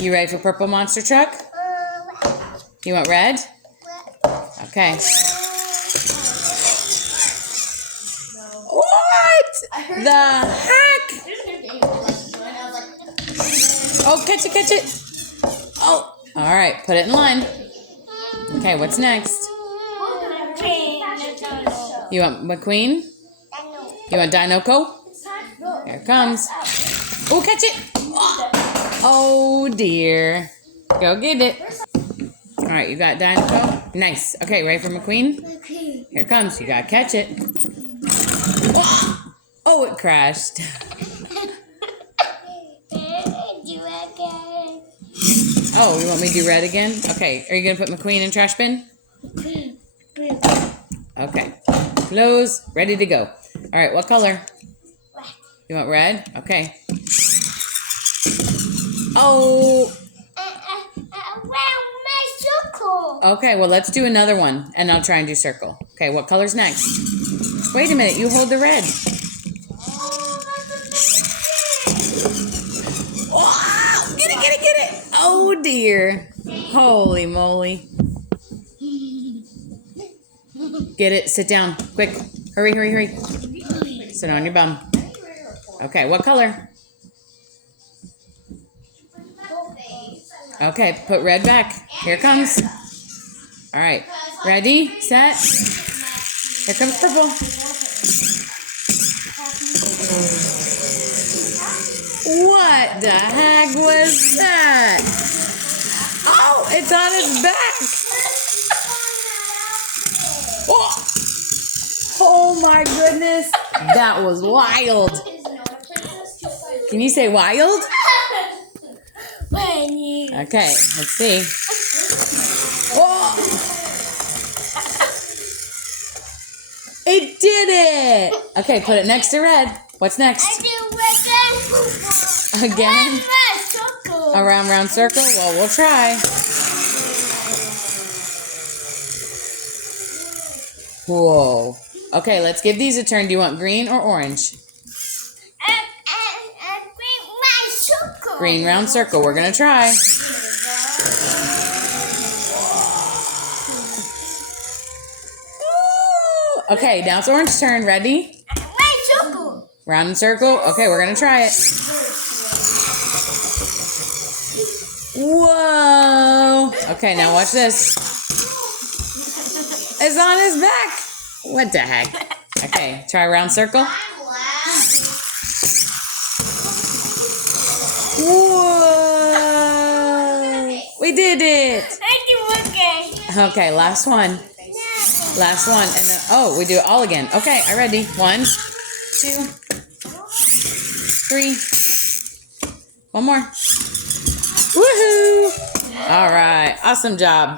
You ready for purple monster truck? You want red? Okay. What the heck? Oh, catch it, catch it. Oh, all right. Put it in line. Okay, what's next? You want McQueen? You want Dinoco? Here it comes. Oh, catch it. Oh, dear. Go get it. All right, you got Dinoco? Nice. Okay, ready for McQueen? Here it comes. You got to catch it. Oh, it crashed. Oh, you want me to do red again? Okay, are you going to put McQueen in trash bin? Okay. Close. Ready to go. All right, what color? You want red? Okay. Oh. Okay, well, let's do another one, and I'll try and do circle. Okay, what color's next? Wait a minute, you hold the red. Oh, get it, get it, get it. Oh, dear. Holy moly. Get it, sit down, quick. Hurry, hurry, hurry. Sit on your bum. Okay, what color? Okay, put red back. Here it comes. All right, ready, set. Here comes purple. What the heck was that? Oh, it's on his back. Oh my goodness. That was wild. Can you say wild? Okay, let's see. Oh! It did it! Okay, put it next to red. What's next? Again? A round, round circle? Well, we'll try. Whoa. Okay, let's give these a turn. Do you want green or orange? Green round circle. We're going to try. Okay, now it's orange turn. Ready? Round and circle. Okay, we're going to try it. Whoa. Okay, now watch this. It's on his back. What the heck? Okay, try round circle. Whoa. We did it. Okay, last one. Last one. And then, oh, we do it all again. Okay, I'm ready. 1, 2, 3. One more. Woohoo! All right. Awesome job.